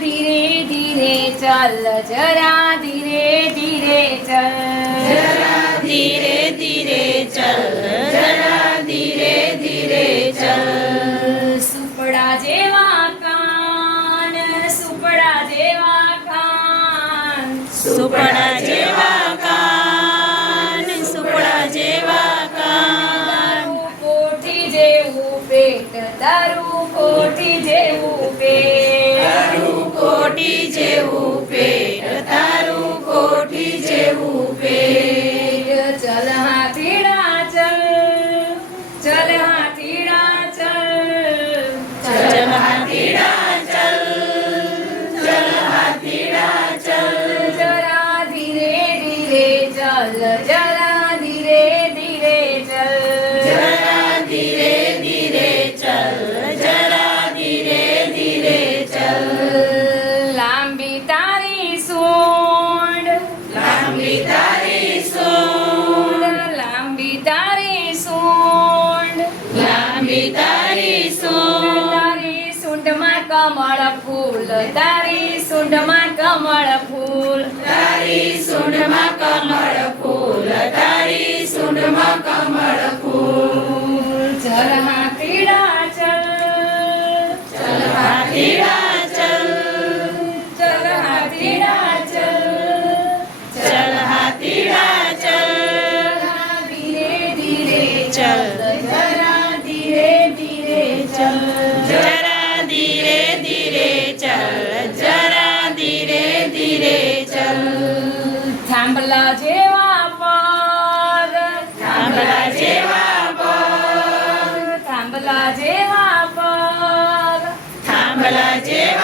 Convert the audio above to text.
धीरे धीरे चल जरा धीरे धीरे चल जरा धीरे धीरे चल जरा धीरे धीरे चल सुपड़ा जेवा कान सुपड़ा जेवा कान सुपड़ा जेवा कान सुपड़ा जेवा कान दारू कोठी जेवू पेट दारू कोठी जेवू पेट તારું કોટી જેવું પેટ તારું કોટી જેવું પેટ चल हाथीड़ा चल चल हाथीड़ा चल चल हाथीड़ा चल चल हाथीड़ा चल जरा धीरे धीरे चल जरा धीरे धीरे चल जरा धीरे धीरे चल जरा धीरे धीरे चल लांबी तारी सूंड લાંબી તારી સૂંઢ लांबी तारी सूंड લાંબી તારી સૂંઢ તારી સૂંઢમાં કમળ ફૂલ તારી સૂંઢમાં કમળ ફૂલ તારી સૂંઢમાં કમળ ફૂલ તારી સૂંઢમાં કમળ ફૂલ ચલ હાથીડા ચલ ચલ હાથીડા ચલ ચલ હાથીડા ચલ ચલ હાથીડા ચલ ધીરે ધીરે ચલ જરા ધીરે ધીરે ચલ જરા ધીરે ધીરે ચલ જરા ધીરે ધીરે ચલ થાંભલા જેવા પગ થાંભલા જેવા પગ થાંભલા જેવા પગ થાંભલા જેવા